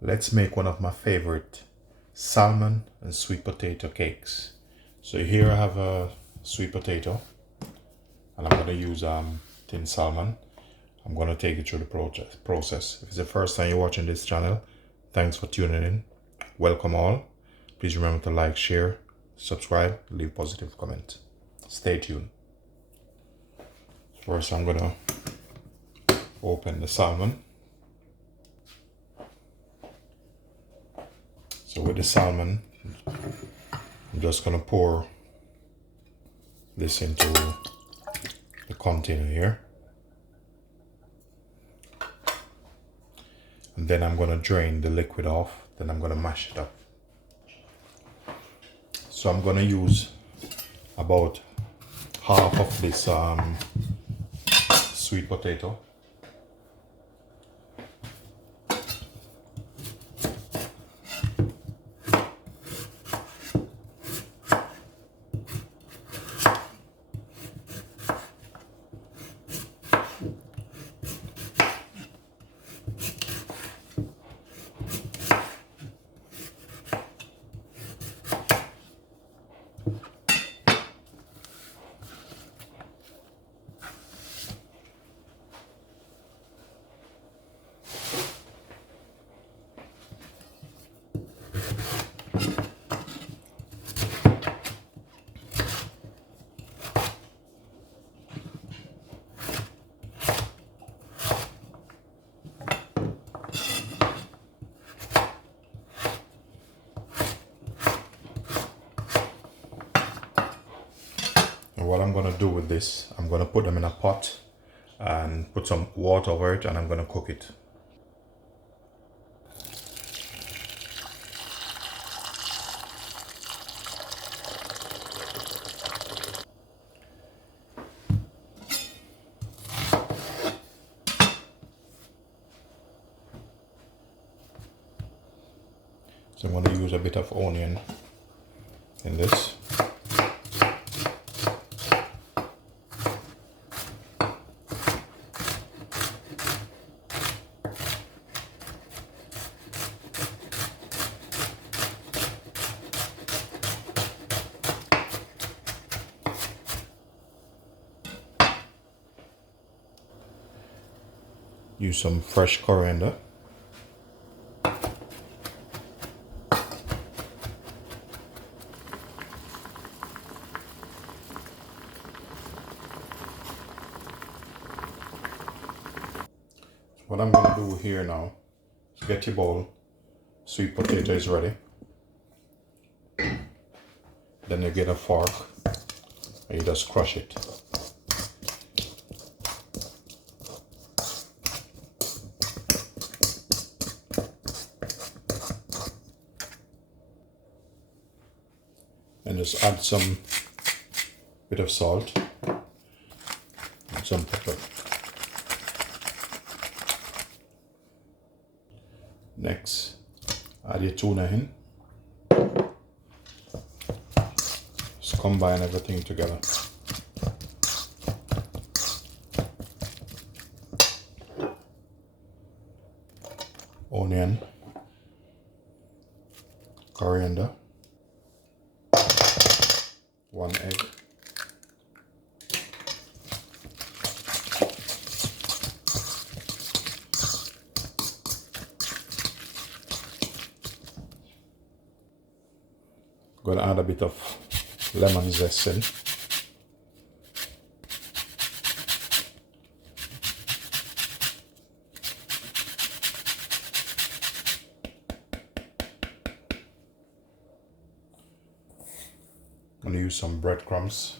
Let's make one of my favorite salmon and sweet potato cakes. So here I have a sweet potato and I'm going to use tin salmon. I'm going to take you through the process. If it's the first time you're watching this channel, thanks for tuning in. Welcome all. Please remember to like, share, subscribe, leave positive comment. Stay tuned. First I'm going to open the salmon. So with the salmon, I'm just going to pour this into the container here. And then I'm going to drain the liquid off. Then I'm going to mash it up. So I'm going to use about half of this sweet potato. And what I'm going to do with this, I'm going to put them in a pot and put some water over it, and I'm going to cook it. So I'm going to use a bit of onion in this. Use some fresh coriander. What I'm going to do here now is get your bowl. Sweet potato is ready. Then you get a fork and you just crush it. And just add some bit of salt and some pepper. Next, add your tuna in. Just combine everything together. Onion, coriander, 1 egg, gonna add a bit of lemon zest in. I'm gonna use some breadcrumbs.